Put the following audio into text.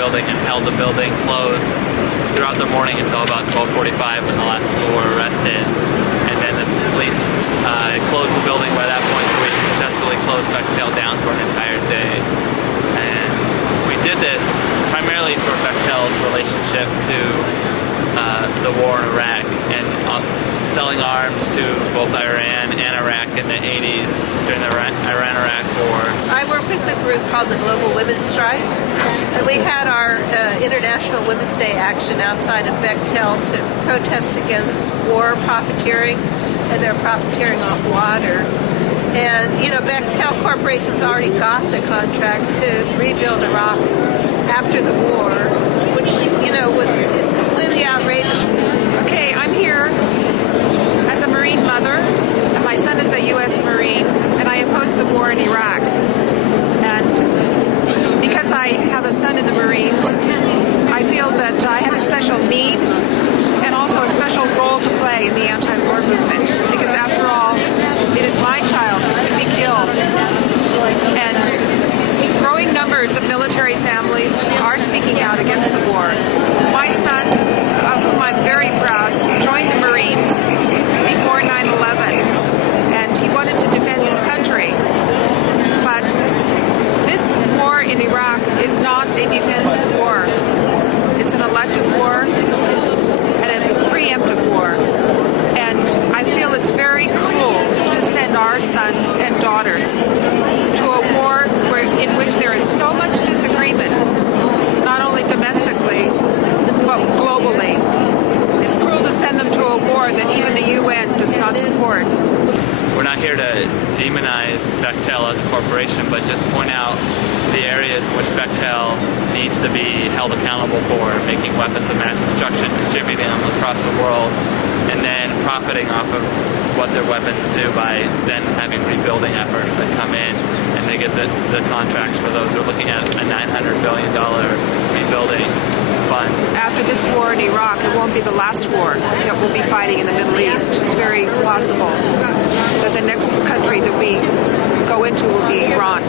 building and held the building closed throughout the morning until about 12:45 when the last people were arrested. And then the police closed the building by that point, so we successfully closed Bechtel down for an entire day. And we did this primarily for Bechtel's relationship to the war in Iraq and selling arms to both Iran and Iraq in the 80s during the Iran-Iraq War. I work with a group called the Global Women's Strike, and we had our International Women's Day action outside of Bechtel to protest against war profiteering and their profiteering off water. And, you know, Bechtel Corporation's already got the contract to rebuild Iraq after the war, which, you know, is completely outrageous. Okay, I'm here as a Marine mother, and my son is a U.S. Marine, and I opposed the war in Iraq. And because I have a son in the Marines, I feel that I have a special need and also a special role to play in the anti-war movement, because after all, it is my child that could be killed. And growing numbers of military families are speaking out against the war. My son, of whom I'm very proud, joined the Marines before 9/11, and he wanted to defend his country. But this war in Iraq is not a defensive war. It's an elective war and a preemptive war. And I feel it's very cruel to send our sons and daughters to a war in which there is so much disagreement, not only domestically, but globally. It's cruel to send them to a war that even the UN does not support. We're not here to demonize Bechtel as a corporation, but just point out the areas in which Bechtel needs to be held accountable for, making weapons of mass destruction, distributing them across the world, and then profiting off of what their weapons do by then having rebuilding efforts that come in, and they get the contracts for those. We're looking at a $900 billion rebuilding fund. After this war in Iraq, it won't be the last war that we'll be fighting in the Middle East. It's very possible that the next country that we go into will be Iran.